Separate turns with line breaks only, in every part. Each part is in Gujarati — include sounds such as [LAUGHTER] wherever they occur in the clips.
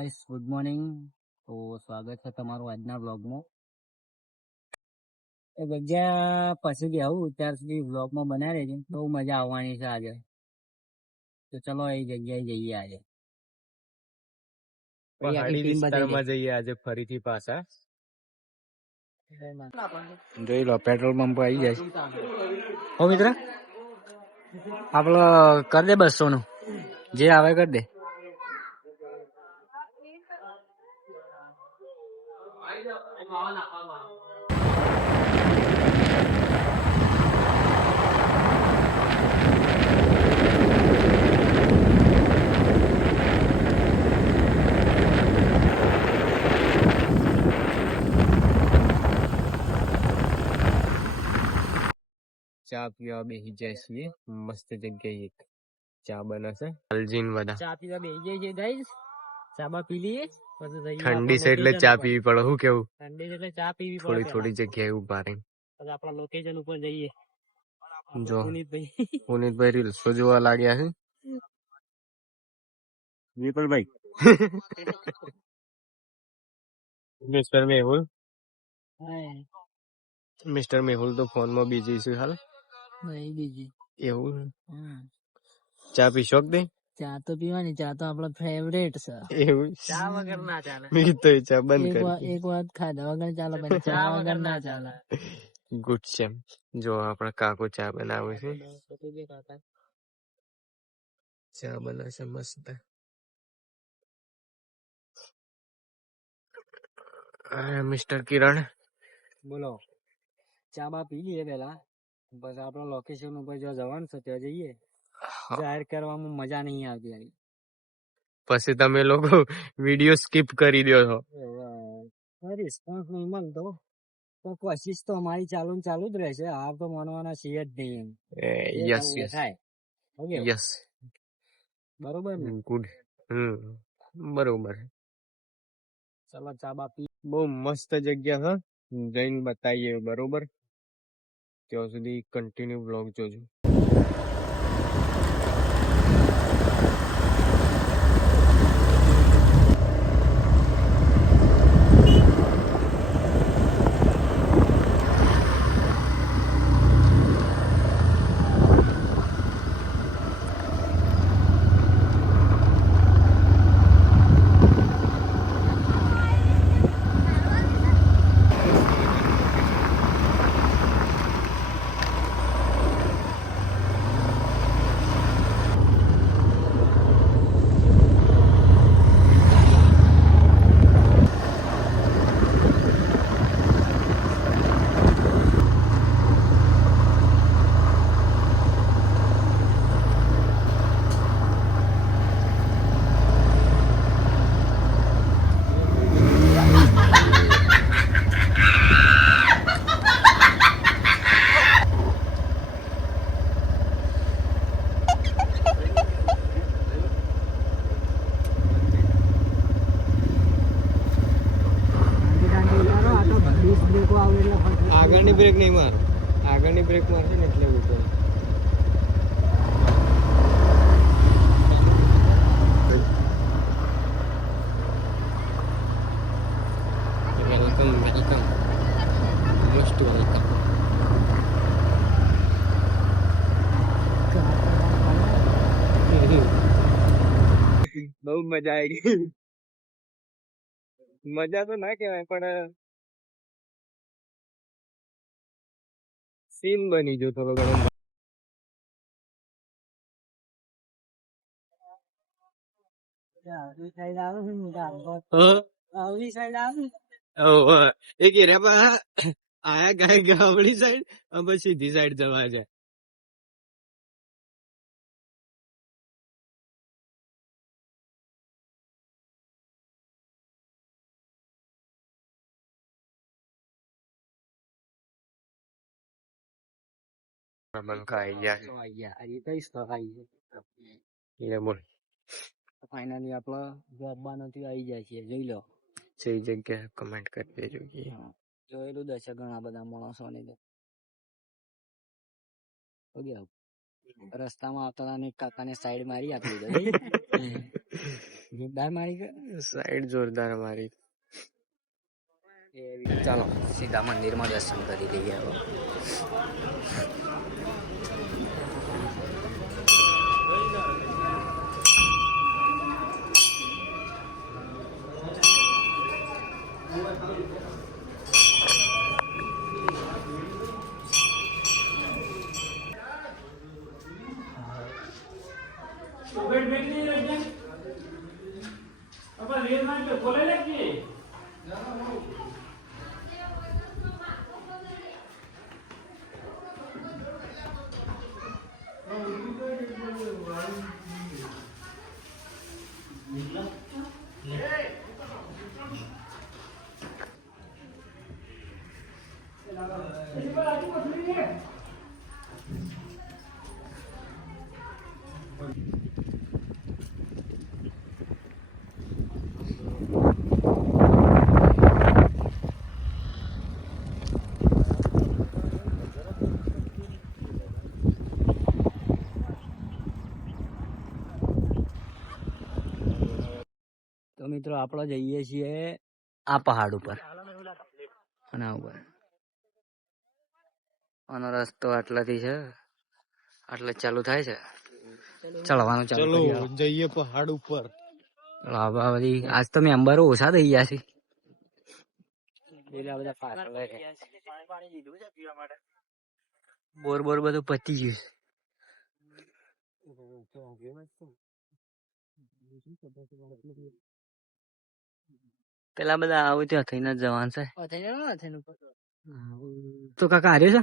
ગાઈસ ગુડ મોર્નિંગ તો સ્વાગત છે તમારું આજના વ્લોગમાં એ જગ્યા પછી બી આવું ત્યાર સુધી વ્લોગમાં બનાવી રહેજો. બહુ મજા આવવાની છે આજે. તો ચલો એ જગ્યાએ જઈએ આજે.
જઈએ આજે ફરીથી પાછા. જોઈ લો પેટ્રોલ પંપ આવી જાય.
હો મિત્ર આપડે કર દે બસો નું જે આવે કર દે.
ચા પીવા બેસી જાય છીએ મસ્ત જગ્યાએ એક ચા બને છે અલજીન બધા
ચા પીવા બેસી જઈએ છીએ ગાઈસ ચા બા પી લઈએ પછી જઈએ
ઠંડી છે
આપણા
એટલે
location
ચા
ઉપર.
પીવી પડે હું કેવું
ઠંડી છે એટલે ચા પીવી
થોડી
પડે
થોડી જગ્યાએ ઊભા રહી
પછી આપણા લોકેશન ઉપર જઈએ
જો
પુનીતભાઈ
પુનિતભાઈ રીલ્સો જોવા લાગ્યા છે વિપુલભાઈ મિસ્ટર મેહુલ મિસ્ટર મેહુલ તો ફોનમાં બીજી છે હાલ
નહીં બીજી
એવું
હમ.
ચા પીશો કે નહીં?
ચા તો પીવાની ચા તો આપડો ફેવરેટ છે
એવું
ચા વગર ના ચાલે
મેં તો ચા બંધ કરી
એક વાત ખાધા વગર ચાલે પણ ચા વગર ના ચાલે
ગુડ છે જો આપણા કાકો ચા બનાવે છે ચા બનાવશે છે મસ્ત મિસ્ટર કિરણ
બોલો. ચા બા પી લઈએ પેલા બસ આપડે લોકેશન ઉપર જો જવાનું છે ત્યાં જઈએ. જાહેર કરવામાં મજા નહીં આવતી આવી
પછી તમે લોકો વીડિયો સ્કીપ કરી દો છો
રિસ્પોન્સ નહીં મળતો તો કોશિશ તો અમારી ચાલુ ને ચાલુ જ રહેશે હાર તો માનવાના છીએ જ નહીં એમ. જે
યસ
થવું એ
યસ
થાય ઓકે
યસ
બરોબર ને
ગુડ હમ બરોબર
ચલો ચા બા પી
બહુ મસ્ત જગ્યા હ જઈને બતાવીએ બરોબર ત્યાં સુધી કન્ટિન્યુ બ્લોગ જોજો બહુ મજા આવી ગઈ. મજા તો ના કહેવાય પણ સીન બની ગયો થોડો ઘણો. એક આયા ગાય ગાવડી સાઈડ પછી સીધી સાઈડ જવા છે. રમણકા
આપણે કઈ સ્થળ આવી જાય છે જોઈ લો
જે જગ્યા કમેન્ટ કરી દેજો કે
જોયેલું હશે ઘણા બધા માણસોને તો ઓકે રસ્તામાં આવતા હતા ને કાકાને સાઈડ મારી આપી દીધો જોરદાર મારી
સાઈડ જોરદાર મારી
ચાલો સીધા મંદિરમાં દર્શન કરી લઈએ હવે તો મિત્રો આપણે જઈએ છીએ આ પહાડ ઉપર. અને આ ઉપર. આનો રસ્તો આટલાથી છે. આટલે ચાલુ થાય છે. ચડવાનું ચાલુ.
જઈએ પહાડ ઉપર.
લાભા બધી આજ તો મેમ્બરો ઓછા થઈ ગયા છે. બોર બોર બધું પતી ગયું પેલા બધા આવું ત્યાં થઈને જ જવાનું છે. તો કાકા હાર્યો છે?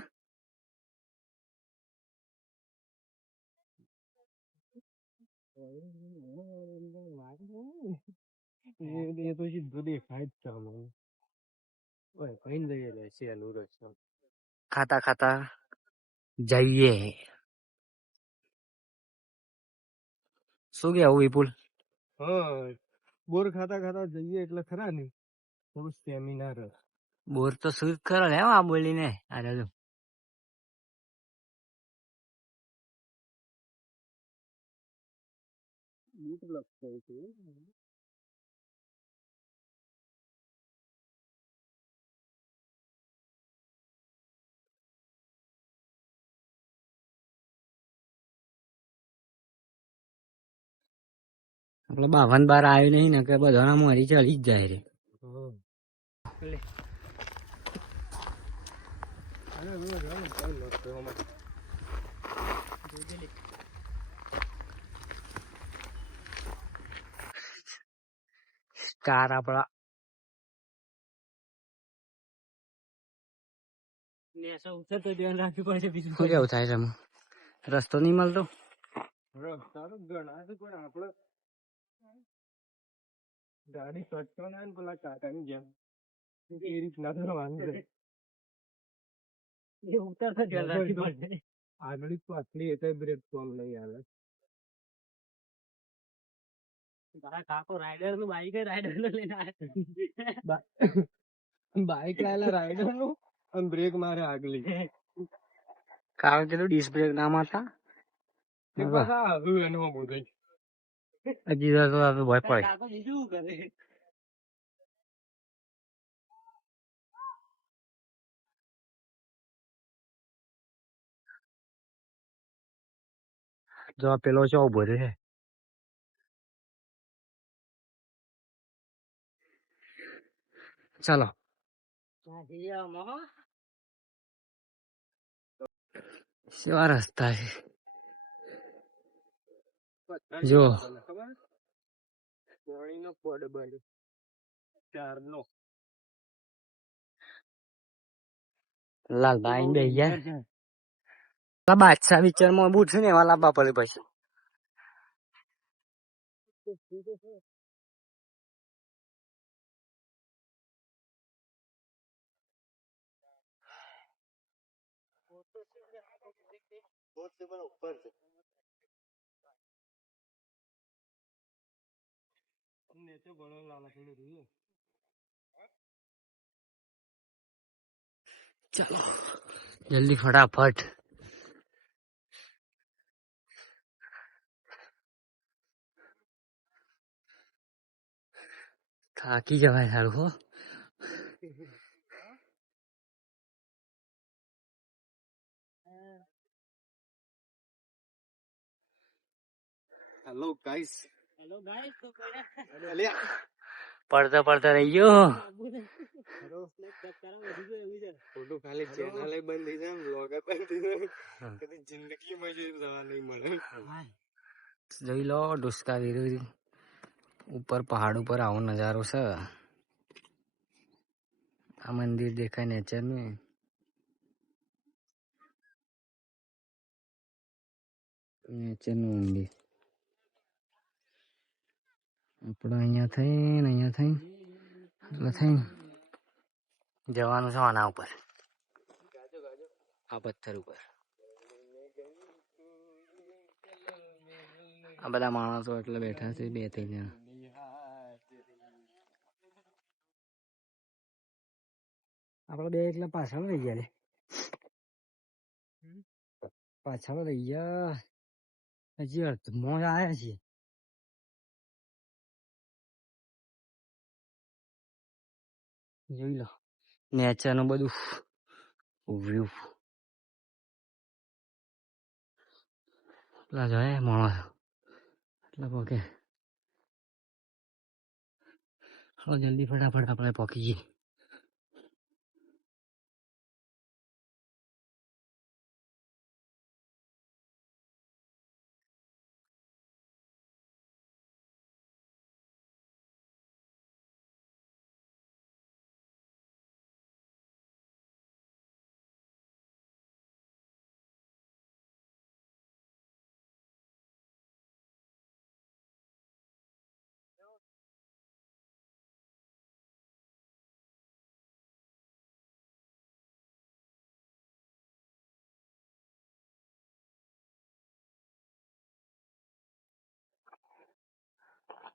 એ તો સીધું દેખાય જ છે અમને. ઓય કઈ જઈએ રે સહેલું રસ્તો
ખાતા ખાતા જઈએ. શું કેવું વિપુલ?
હા બોર ખાતા ખાતા જઈએ એટલે ખરા ને. થોડું સ્ટેમિના રહે.
બોર તો શું કરો લે આ બોલીને? અરે જો. આપડે બાવન બાર આવ્યું નહીં ને કે બધા મોરી ચડી જ જાય રે. કાર આપડા. શું કેવું થાય રસ્તો નહીં મળતો?
રસ્તા તો ઘણા છે પણ આપણે ગાડી સટતો ના ને પેલા કાકાની જેમ એ રીતના કરવાનું છે આગળ પાછલી એટલે બ્રેક કોલ નહીં આવે બાઈક લાયેલા રાઈડરનું અને બ્રેક મારે આગલી
કારણ કે ડિસ્ક બ્રેક ના માતા
તે એનું બધું
હજી તો તો આપણે ભય પડે જો આ પેલો છે ઊભો છે ચાલો કેવા રસ્તા છે જો.
પાણીનો પડ બન્યો. ચારનો
લાલભાઈ બે ગયા. બાદશાહ પિક્ચરમાં બૂટ છે ને એવા લાવવા પડે પછી.
ઉપર ઘણો લાલા ખેડૂ રહ્યું
ચાલો જલ્દી ફટાફટ થાકી જવાય સારું હો
હેલો ગાઈસ
હેલો ગાઈસ તો
અલ્યા
પડતા પડતા રહી ગયો.
ખાલી ચેનલ બંધ થઈ જાય બ્લોગ બંધ થઈ જાય. જિંદગીમાં જે જવા નહીં મળે.
જોઈ લો ડુસકા વિરુદ્ધ ઉપર પહાડ ઉપર આવો નજારો છે. આ મંદિર દેખાય નેચરનું નેચરનું મંદિર. આપણે અહીંયા થઈ ને અહીંયા થઈ એટલે થઈ જવાનું છે આના ઉપર. આ પથ્થર ઉપર. આ બધા માણસો એટલે બેઠા છે બે ત્રણ જણા. આપણે બે એટલે પાછળ રહી ગયા પાછળ રહી ગયા. હજી અડધમાં જ આવ્યા છીએ. જોઈ લો. નેચરનું બધું વ્યૂ એટલા જોયે માણસ. એટલે ચાલો જલ્દી ફટાફટ આપણે પોકી જઈએ.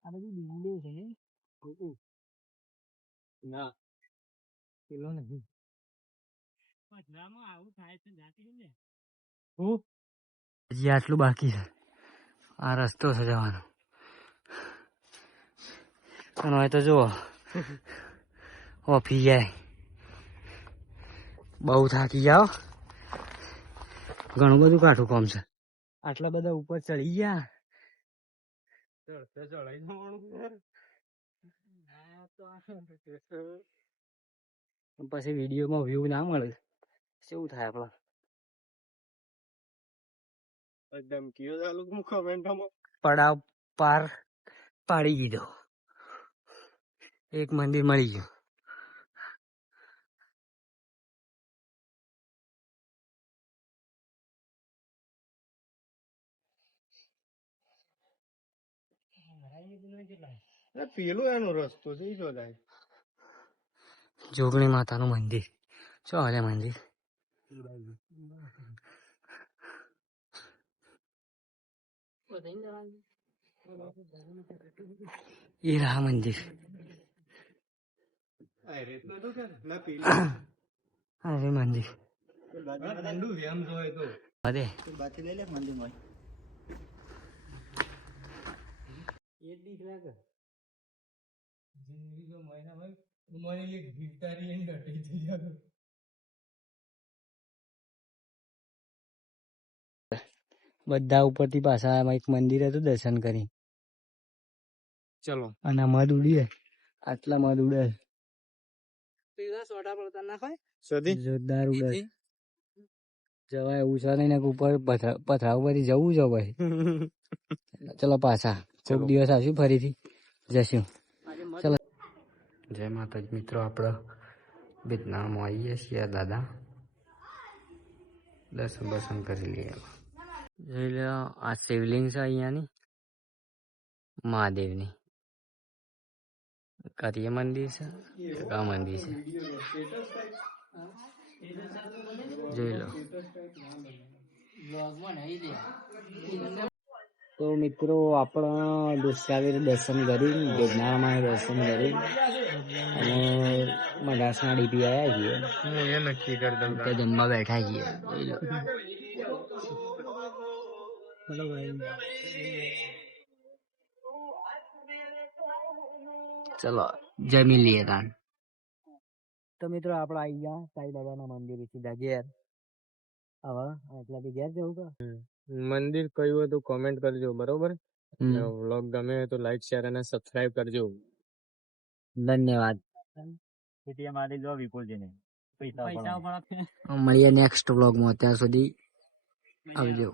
આ બધું બિલ્ડિંગ છે ના પેલો નથી આવું થાય છે જાતી ને
હું
હજી આટલું બાકી છે આ રસ્તો છે જવાનો અને હવે તો જુઓ ઓફી જાય બહુ થાકી જાઓ ઘણું બધું કાઠું કોમ છે આટલા બધા ઉપર ચડી ગયા
ચડતે ચડાઈ જવાનું યાર
પછી વિડીયોમાં વ્યૂ ના મળે. શું થાય આપણા?
ધમકીઓ ચાલુ હું કમેન્ટમાં
પડાવ પાર પાડી દીધો. એક મંદિર મળી ગયું.
પેલો એનો રસ્તો છે એ જાય
જોગણી માતાનું મંદિર. શું હાલે મંદિર? એ રહા મંદિર. અરે [COUGHS] મંદિર. અરે.
બાથી લઈ લે મંદિરમાં જિંદગી તો મહિના ભાઈ મારી એક ગિરતારી એમ ડટી થઈ જાય
બધા ઉપરથી પાછા આમાં એક મંદિર હતું દર્શન કરી.
ચલો.
અને મધ ઉડીએ. આટલા મધ ઉડે. જોરદાર ઉડે. જવાય એવું છે નહીં ઉપર પથરા પથરા ઉપરથી જવું છે ભાઈ. [LAUGHS] ચલો પાછા. કોક દિવસ આવશું ફરીથી. જશું જય માતાજી. મિત્રો, આપણે બેતનામાં આવીએ છીએ, દાદા. દર્શન દર્શન કરી લઈએ જોઈ લો, આ શિવલિંગ છે અહીંયાની. મહાદેવની. કરીએ મંદિર છે? કા મંદિર છે. જોઈ લો. તો મિત્રો આપણા દુષ્કાવીર દર્શન કરી ગિરનારમાં દર્શન કરી અને મદ્રાસના ડીપી આવ્યા છીએ.
નક્કી કરી
જમવા બેઠા છીએ. ચલો જમી લઈએ તાન. તો મિત્રો આપણે આવી ગયા સાંઈ બાબાના મંદિરે સીધા ઘેર હવે એટલાથી ઘેર જવું તો?
મંદિર કયું હોય તો કોમેન્ટ કરજો બરોબર?
હમ.
વ્લોગ ગમે તો લાઈક શેર અને સબસ્ક્રાઇબ કરજો.
ધન્યવાદ.
એટીએમ આલી દો વિપુલજીને. પૈસા
મળીએ નેક્સ્ટ વ્લોગમાં ત્યાં સુધી આવજો.